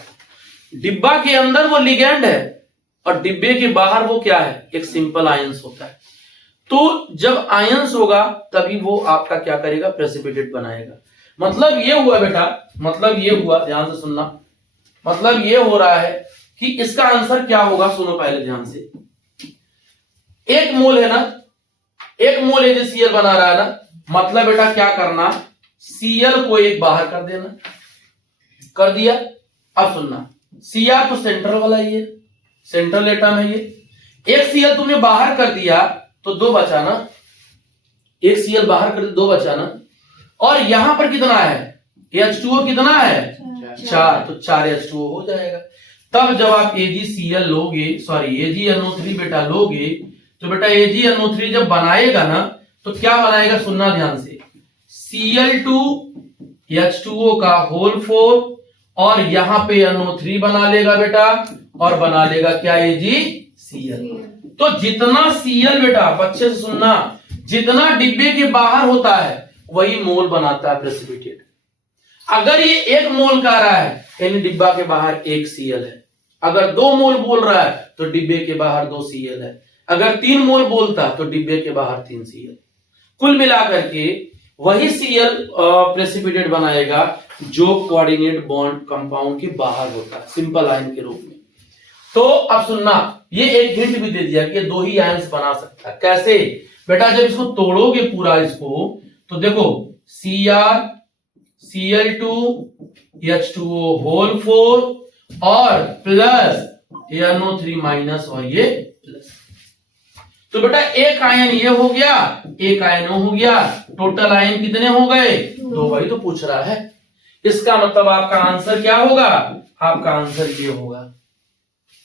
डिब्बा के अंदर वो लिगेंड है, और डिब्बे के बाहर वो क्या है? एक सिंपल आयंस होता है। तो जब आयंस होगा तभी वो आपका क्या करेगा? प्रेसिपिटेट बनाएगा। मतलब ये हुआ बेटा, मतलब ये हुआ, ध्यान से सुनना, मतलब ये हो रहा है कि इसका आंसर क्या होगा, सुनो पहले ध्यान से। एक मोल है ना, एक मोल AgCl बना रहा है ना, मतलब बेटा क्या करना, Cl को एक बाहर कर देना, कर दिया। अब सुनना, Cr तो सेंट्रल वाला ही है, सेंट्रल एटम है ये, एक Cl तुमने बाहर कर दिया तो दो बचा ना, एक Cl बाहर कर दिया दो बचा ना, और यहां पर कितना है, H2O कितना है, 4, तो 4 H2O हो जाएगा। तब जब आप AgCl लोगे, सॉरी AgNO3 बेटा लोगे, तो बेटा AgNO3 जब बनाएगा ना, तो क्या बनाएगा, सुनना ध्यान से, Cl2 H2O का होल 4, और यहां पे NO3 बना लेगा बेटा, और बना लेगा क्या, AgCl। तो जितना Cl बेटा, बच्चे से सुनना, जितना डिब्बे के बाहर होता है वही मोल बनाता है प्रेसिपिटेट। अगर ये 1 मोल का रहा है यानी डिब्बा के बाहर 1 Cl है, अगर 2 मोल बोल रहा है तो डिब्बे के बाहर 2 Cl है, अगर 3 मोल बोलता तो डिब्बे के बाहर 3 Cl। कुल मिलाकर के वही Cl प्रेसिपिटेट बनाएगा जो कोऑर्डिनेट बॉन्ड कंपाउंड के बाहर होता है, सिंपल आयन के रूप में। तो अब सुनना, ये एक हिंट भी दे दिया कि 2 ही आयंस बना सकता है। कैसे बेटा, जब इसको तोड़ोगे पूरा इसको, तो देखो Cr Cl2 H2O होल 4 और प्लस NO3 माइनस और ये प्लस। तो बेटा एक आयन ये हो गया, एक आयन हो गया, टोटल आयन कितने हो गए, 2। वही तो पूछ रहा है। इसका मतलब आपका आंसर क्या होगा, आपका आंसर ये होगा।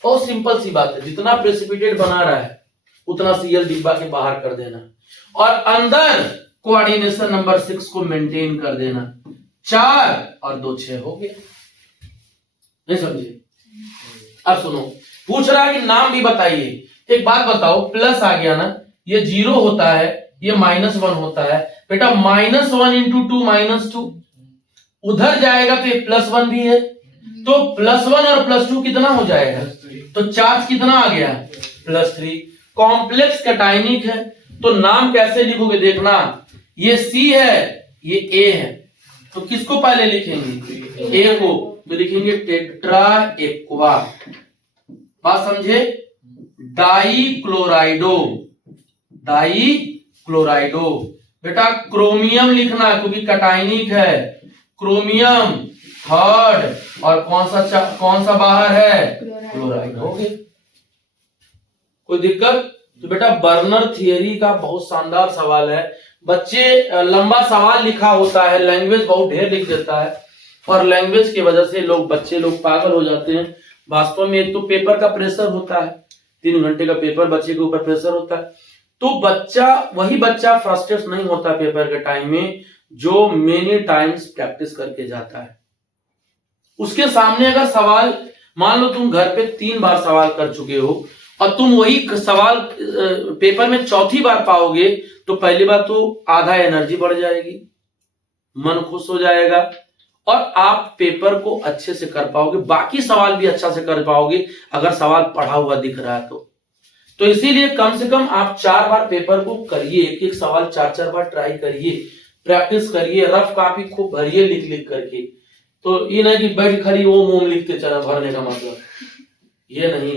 बहुत सिंपल सी बात है, जितना प्रेसिपिटेट बना रहा है उतना Cl डिब्बा के बाहर कर देना, और अंदर कोऑर्डिनेशन नंबर 6 को मेंटेन कर देना। 4 और 2 6 हो गया, नहीं समझे। अब सुनो, पूछ रहा है कि नाम भी बताइए। एक बात बताओ, प्लस आ गया ना, ये 0 होता है, ये -1 होता है बेटा, -1 इंटू 2 -2, उधर जाएगा तो ये +1 भी है, तो +1 और +2 कितना हो जाएगा, तो चार्ज कितना आ गया, +3। कॉम्प्लेक्स कैटायनिक है, तो नाम कैसे लिखोगे देखना, ये C है, ये A है, तो किसको पहले लिखेंगे, A को, तो लिखेंगे टेट्रा एक्वा, बात समझे, डाइक्लोराइडो, डाइक्लोराइडो। बेटा क्रोमियम लिखना क्योंकि कैटायनिक है, क्रोमियम थर्ड, और कौन सा बाहर है, क्लोराइड हो गया। कोई दिक्कत, तो बेटा बर्नर थियरी का बहुत शानदार सवाल है। बच्चे लंबा सवाल लिखा होता है, लैंग्वेज बहुत ढेर लिख देता है, और लैंग्वेज की वजह से बच्चे लोग पागल हो जाते हैं। वास्तव में एक तो पेपर का प्रेशर होता है, 3 घंटे का पेपर बच्चे के ऊपर प्रेशर होता है, तो वही बच्चा फ्रस्ट्रेट नहीं होता पेपर के टाइम में जो मेनी टाइम्स प्रैक्टिस करके जाता है। उसके सामने अगर सवाल, मान लो तुम घर पे 3 बार सवाल कर चुके हो और तुम वही सवाल पेपर में चौथी बार पाओगे, तो पहली बार तो आधा एनर्जी बढ़ जाएगी, मन खुश हो जाएगा, और आप पेपर को अच्छे से कर पाओगे, बाकी सवाल भी अच्छा से कर पाओगे अगर सवाल पढ़ा हुआ दिख रहा है तो इसीलिए कम से कम आप 4 बार पेपर को करिए, एक सवाल 4 बार ट्राई करिए, प्रैक्टिस करिए, रफ कॉपी खूब भरिए लिख करके। तो ये नहीं कि बैठ खड़ी वो मोम लिखते चला, भरने का मतलब ये नहीं,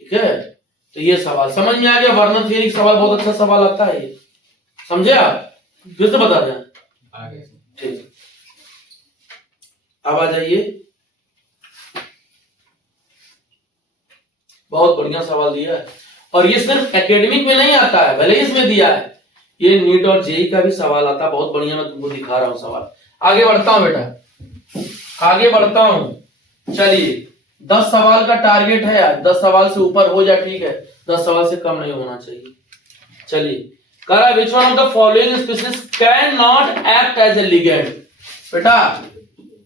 ठीक है। तो ये सवाल समझ में आ गया, बर्नर थियरी सवाल बहुत अच्छा सवाल आता है, ये समझे आप, फिर से बता दें, ठीक। अब आ जाइए, बहुत बढ़िया सवाल दिया है, और ये सिर्फ एकेडमिक में नहीं आता है, भले ही इसमें दिया है, ये नीट और जेई का भी सवाल आता है, बहुत बढ़िया। मैं तुमको दिखा रहा हूं सवाल। आगे बढ़ता हूं बेटा, आगे बढ़ता हूं, चलिए 10 सवाल का टारगेट है यार, 10 सवाल से ऊपर हो जाए ठीक है, 10 सवाल से कम नहीं होना चाहिए। चलिए, कह रहा है which one of the following species can not act as a ligand. बेटा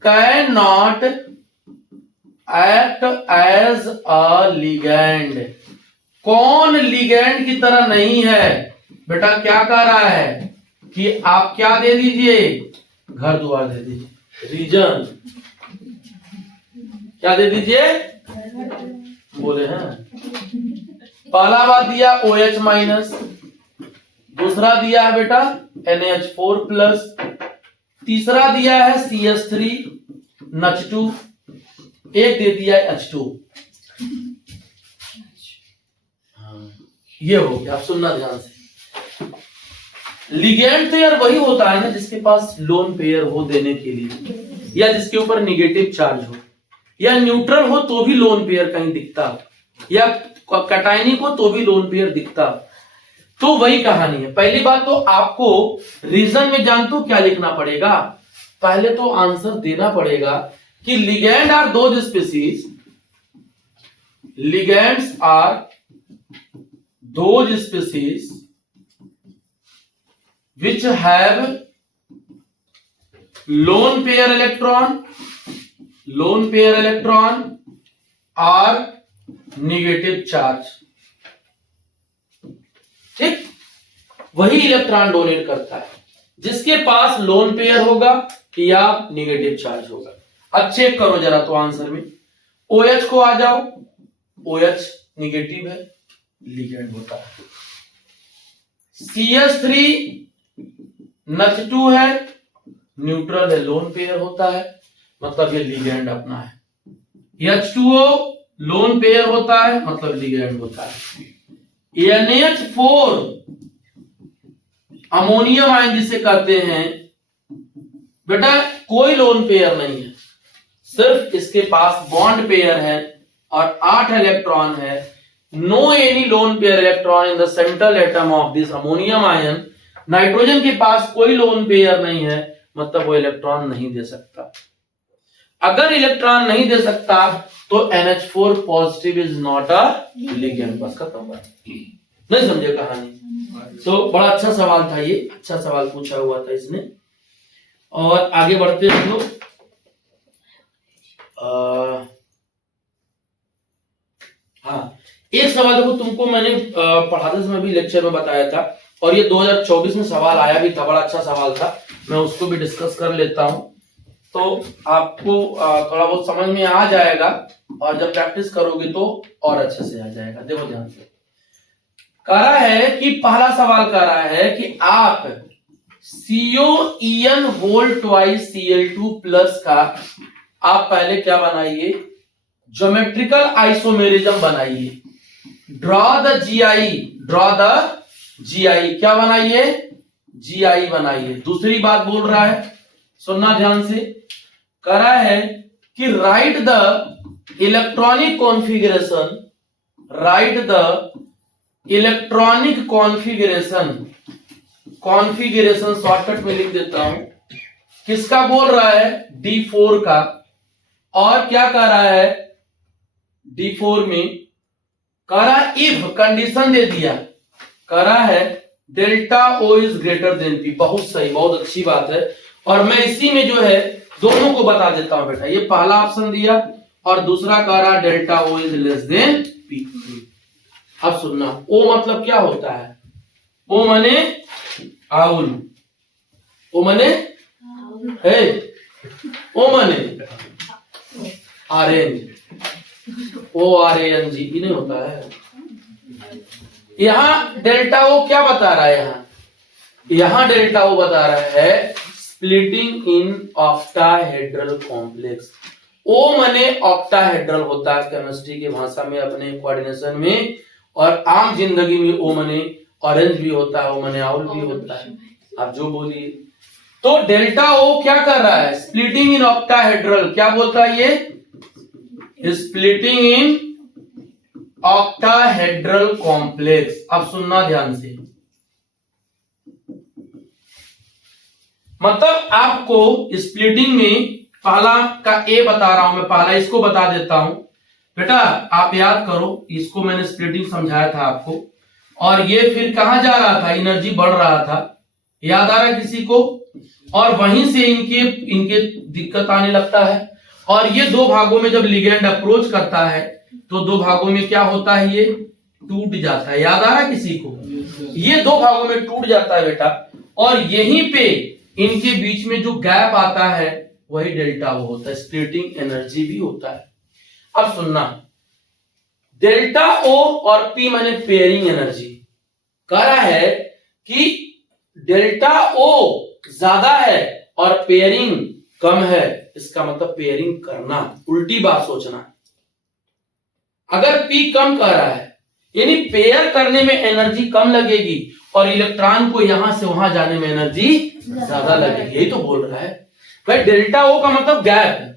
can not act as a ligand, कौन लिगेंड की तरह नहीं है। बेटा क्या कह रहा है कि आप क्या दे दीजिए, घर द्वार दे दीजिए, रीजन क्या दे दीजिए, बोले हैं। पहला बात दिया OH माइनस, दूसरा दिया है बेटा NH4 प्लस, तीसरा दिया है CH3 NH2, एक दे दिया है H2। ये हो गया। आप सुनना ध्यान से। लिगेंड तो यार वही होता है ना जिसके पास लोन पेयर हो देने के लिए, या जिसके ऊपर निगेटिव चार्ज हो, या न्यूट्रल हो तो भी लोन पेयर कहीं दिखता, या कटायनिक हो तो भी लोन पेयर दिखता। तो वही कहानी है। पहली बात तो आपको रीजन में जानते हो क्या लिखना पड़ेगा, पहले तो आंसर देना पड़ेगा कि ligand are those species, ligands are those species which have lone pair electron or negative charge। ठीक, वही इलेक्ट्रॉन डोनेट करता है जिसके पास लोन पेयर होगा या निगेटिव चार्ज होगा। अब चेक करो जरा तो आंसर में, OH को आ जाओ, OH निगेटिव है, लिगेंड होता है। CH3 NH2 है, न्यूट्रल है, लोन पेयर होता है, मतलब ये लिगेंड अपना है। H2O लोन पेयर होता है, मतलब लिगेंड होता है। NH4 अमोनियम आयन जिसे कहते हैं, बेटा कोई लोन पेयर नहीं है, सिर्फ इसके पास बॉन्ड पेयर है और 8 इलेक्ट्रॉन है। No any lone pair electron in the central atom of this ammonium ion. Nitrogen के पास कोई लोन पेयर नहीं है, मतलब वो इलेक्ट्रॉन नहीं दे सकता। अगर इलेक्ट्रॉन नहीं दे सकता तो NH4 positive is not a ligand. बस खत्म बात। नहीं समझे कहानी? तो बड़ा अच्छा सवाल था ये, अच्छा सवाल पूछा हुआ था इसने। और आगे बढ़ते हैं लोग। हाँ, एक सवाल देखो, तुमको मैंने पढ़ाते समय भी लेक्चर में बताया था, और ये 2024 में सवाल आया भी था, बड़ा अच्छा सवाल था, मैं उसको भी डिस्कस कर लेता हूं तो आपको थोड़ा बहुत समझ में आ जाएगा, और जब प्रैक्टिस करोगे तो और अच्छे से आ जाएगा। देखो ध्यान से, कह रहा है कि पहला सवाल कह रहा है कि आप COEN whole twice Cl2 plus का आप पहले क्या बनाइए, ज्योमेट्रिकल आइसोमेरिज्म बनाइए। ड्रॉ द GI, क्या बनाइए, GI बनाइए। दूसरी बात बोल रहा है, सुनना ध्यान से, कह रहा है कि right the electronic configuration, right the electronic configuration shortcut में लिख देता हूं। किसका बोल रहा है, D4 का। और क्या कह रहा है, D4 में कह रहा है इफ कंडीशन दे दिया, कह रहा है delta O is greater than P। बहुत सही, बहुत अच्छी बात है। और मैं इसी में जो है दोनों को बता देता हूं बेटा। ये पहला ऑप्शन दिया और दूसरा कह रहा delta O is less than P। अब सुनना, O मतलब क्या होता है, O माने आउल, O माने है, O माने ऑरेंज, ORANG नहीं होता है। यहां डेल्टा O क्या बता रहा है, यहां डेल्टा O बता रहा है splitting in octahedral complex. O माने ऑक्टाहेड्रल होता है केमिस्ट्री की भाषा में, अपने कोऑर्डिनेशन में, और आम जिंदगी में O माने ऑरेंज भी होता है, O माने आउल भी होता है, आप जो बोलिए। तो डेल्टा O क्या कर रहा है, स्प्लिटिंग इन ऑक्टाहेड्रल, क्या बोलता है ये, स्प्लिटिंग इन ऑक्टाहेड्रल कॉम्प्लेक्स। अब सुनना ध्यान से, मतलब आपको स्प्लिटिंग में पहला का ए बता रहा हूं मैं, पहला इसको बता देता हूं बेटा, आप याद करो, इसको मैंने स्प्लिटिंग समझाया था आपको। और ये फिर कहां जा रहा था, एनर्जी बढ़ रहा था, याद आ रहा है किसी को, और वहीं से इनके दिक्कत आने लगता है। और ये दो भागों में जब लिगेंड अप्रोच करता है तो दो भागों में क्या होता है, ये टूट जाता है। याद आ रहा है किसी को, ये दो भागों में टूट जाता है बेटा, और यहीं पे इनके बीच में जो गैप आता है वही डेल्टा वो होता है, स्प्लिटिंग एनर्जी भी होता है। अब सुनना, डेल्टा O और P माने पेयरिंग एनर्जी। कह रहा है कि डेल्टा O ज्यादा है और पेयरिंग कम है, इसका मतलब पेयरिंग करना, उल्टी बात सोचना। अगर P कम कर रहा है यानी पेयर करने में एनर्जी कम लगेगी और इलेक्ट्रॉन को यहां से वहां जाने में एनर्जी ज्यादा लगेगी, यही तो बोल रहा है भाई। डेल्टा O का मतलब गैप है,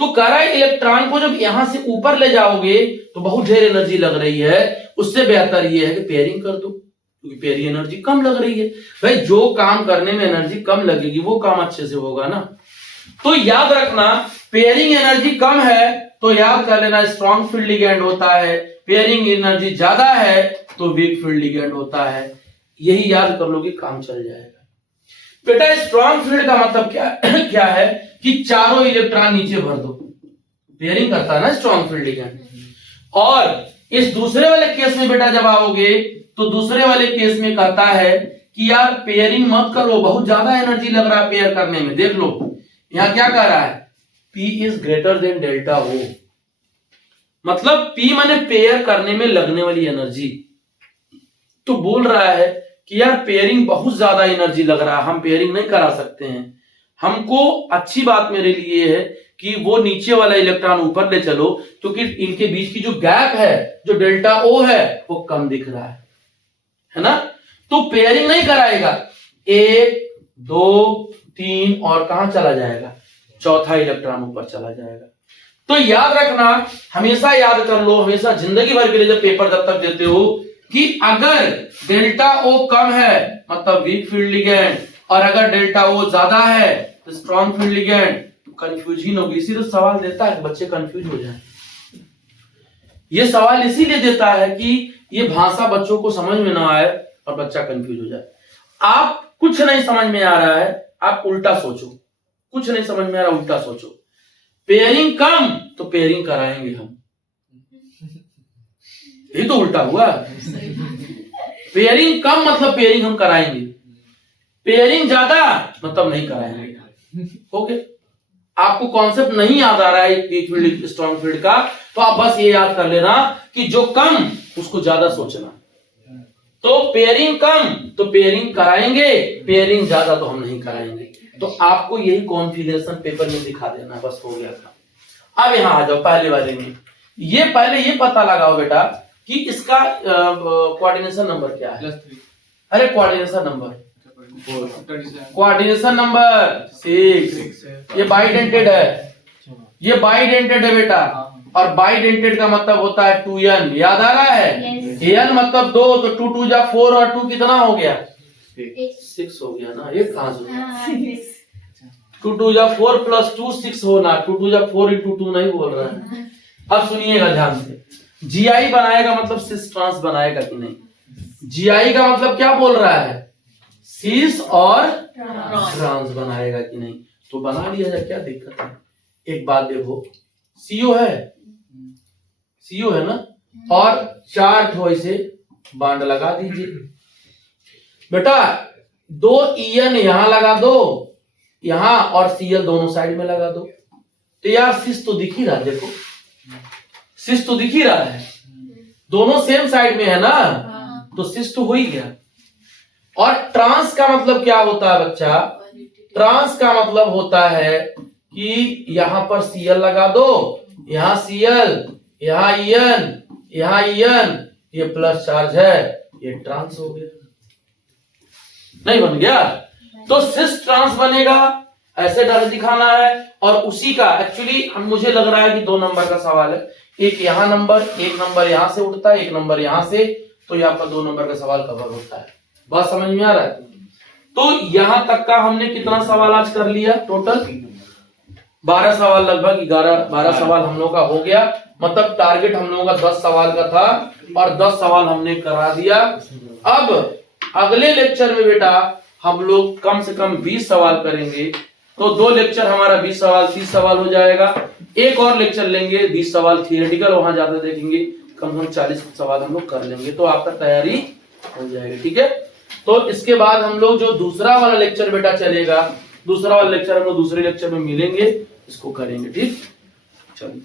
तो कह रहा है इलेक्ट्रॉन को जब यहां से ऊपर ले जाओगे तो बहुत ढेर एनर्जी लग रही है, उससे बेहतर ये है कि पेयरिंग कर दो, क्योंकि पेयरिंग एनर्जी कम लग रही है। भाई जो काम करने में एनर्जी कम लगेगी वो काम अच्छे से होगा ना। तो याद रखना, पेयरिंग एनर्जी कम है तो याद कर लेना स्ट्रॉन्ग फील्ड लिगेंड होता है, पेयरिंग एनर्जी ज्यादा है तो वीक फील्ड लिगेंड होता है। यही याद कर लो कि काम चल जाएगा। बेटा स्ट्रॉन्ग फील्ड का मतलब क्या है कि चारों इलेक्ट्रॉन नीचे भर दो, पेयरिंग करता है ना स्ट्रॉन्ग फील्ड लिगेंड। और इस दूसरे वाले केस में बेटा जब आओगे तो दूसरे वाले केस में कहता है कि यार पेयरिंग मत करो, बहुत ज्यादा एनर्जी लग रहा है पेयर करने में। देख लो यहां क्या कह रहा है, P is greater than delta O, मतलब P माने पेयर करने में लगने वाली एनर्जी। तो बोल रहा है कि यार पेयरिंग बहुत ज्यादा एनर्जी लग रहा है, हम पेयरिंग नहीं करा सकते हैं। हमको अच्छी बात मेरे लिए है कि वो नीचे वाला इलेक्ट्रॉन ऊपर ले चलो, क्योंकि इनके बीच की जो गैप है, जो डेल्टा O है, वो कम दिख रहा है ना। तो पेयरिंग नहीं कराएगा, 1 2 3 और कहां चला जाएगा, चौथा इलेक्ट्रॉन ऊपर चला जाएगा। तो याद रखना, हमेशा याद कर लो, हमेशा जिंदगी भर के लिए जब पेपर जब तक देते हो कि अगर डेल्टा O कम है मतलब वीक फील्ड लिगेंड, और अगर डेल्टा O ज्यादा है तो स्ट्रॉन्ग फील्ड लिगेंड। कंफ्यूजन होगी, इसी तो सवाल देता है कि बच्चे कंफ्यूज हो जाए। ये सवाल इसीलिए देता है कि ये भाषा बच्चों को समझ में ना आए और बच्चा कंफ्यूज हो जाए। आप कुछ नहीं समझ में आ रहा है, आप उल्टा सोचो, कुछ नहीं समझ में आ रहा उल्टा सोचो। पेयरिंग कम तो पेयरिंग कराएंगे हम, ये तो उल्टा हुआ। पेयरिंग कम मतलब पेयरिंग हम कराएंगे, पेयरिंग ज्यादा मतलब नहीं कराएंगे। ओके, आपको कॉन्सेप्ट नहीं याद आ रहा है वीक फील्ड स्ट्रॉन्ग फील्ड का, तो आप बस ये याद कर लेना कि जो कम उसको ज्यादा सोचना। तो पेयरिंग कम तो पेयरिंग कराएंगे, पेयरिंग ज्यादा तो हम नहीं कराएंगे। तो आपको यही कॉन्फिगरेशन पेपर में दिखा देना, बस हो गया था। अब यहां आ जाओ पहले वाले में। ये पहले ये पता लगाओ बेटा कि इसका कोऑर्डिनेशन नंबर क्या है। अरे कोऑर्डिनेशन नंबर, कोऑर्डिनेशन नंबर 6। ये बाइडेंटेड है, ये बाइडेंटेड है बेटा, और बाइडेंटेड का मतलब होता है 2n। याद आ रहा है, n मतलब 2, तो 2 2 जा 4 और 2 कितना हो गया, 6 हो गया ना। ये कहां से 2 2 जा 4 प्लस 2 6 होना, 2 2 जा 4 इंटू 2 नहीं बोल रहा है। अब सुनिएगा ध्यान से, GI बनाएगा मतलब सिस ट्रांस बनाएगा कि नहीं। GI का मतलब क्या बोल रहा है, सिस और ट्रांस बनाएगा कि नहीं। तो बना लिया जाए, क्या दिक्कत है। एक बात देखो, CO है, CO है ना, और 4 ठो ऐसे बांड लगा दीजिए बेटा। 2 EN यहां लगा दो, यहां, और Cl दोनों साइड में लगा दो। तो यार सिस तो दिख ही रहा, देखो सिस तो दिख ही रहा है, दोनों सेम साइड में है ना, तो सिस तो हो ही गया। और ट्रांस का मतलब क्या होता है बच्चा, ट्रांस का मतलब होता है कि यहां पर Cl लगा दो, यहां Cl, यहां En, यहां En, ये प्लस चार्ज है, ये ट्रांस हो गया, नहीं बन गया। तो सिस ट्रांस बनेगा, ऐसे डर दिखाना है। और उसी का एक्चुअली मुझे लग रहा है कि 2 नंबर का सवाल है, एक यहां नंबर, एक नंबर यहां से उठता है, एक नंबर यहां से, तो यहाँ पर 2 नंबर का सवाल कवर होता है। बात समझ में आ रहा है। तो यहां तक का हमने कितना सवाल आज कर लिया, टोटल 12 सवाल, लगभग 12 सवाल हम लोग का हो गया। मतलब टारगेट हम लोगों का 10 सवाल का था और 10 सवाल हमने करा दिया। अब अगले लेक्चर में बेटा हम लोग कम से कम 20 सवाल करेंगे, तो 2 लेक्चर हमारा 20 सवाल 30 सवाल हो जाएगा। एक और लेक्चर लेंगे 20 सवाल थियोरेटिकल, वहां ज्यादा देखेंगे, कम से कम 40 सवाल हम लोग कर लेंगे, तो आपका तैयारी हो जाएगी। ठीक है, तो इसके बाद हम लोग जो दूसरा वाला लेक्चर बेटा चलेगा, दूसरा वाला लेक्चर हम लोग दूसरे लेक्चर में मिलेंगे, इसको करेंगे। ठीक, चलिए।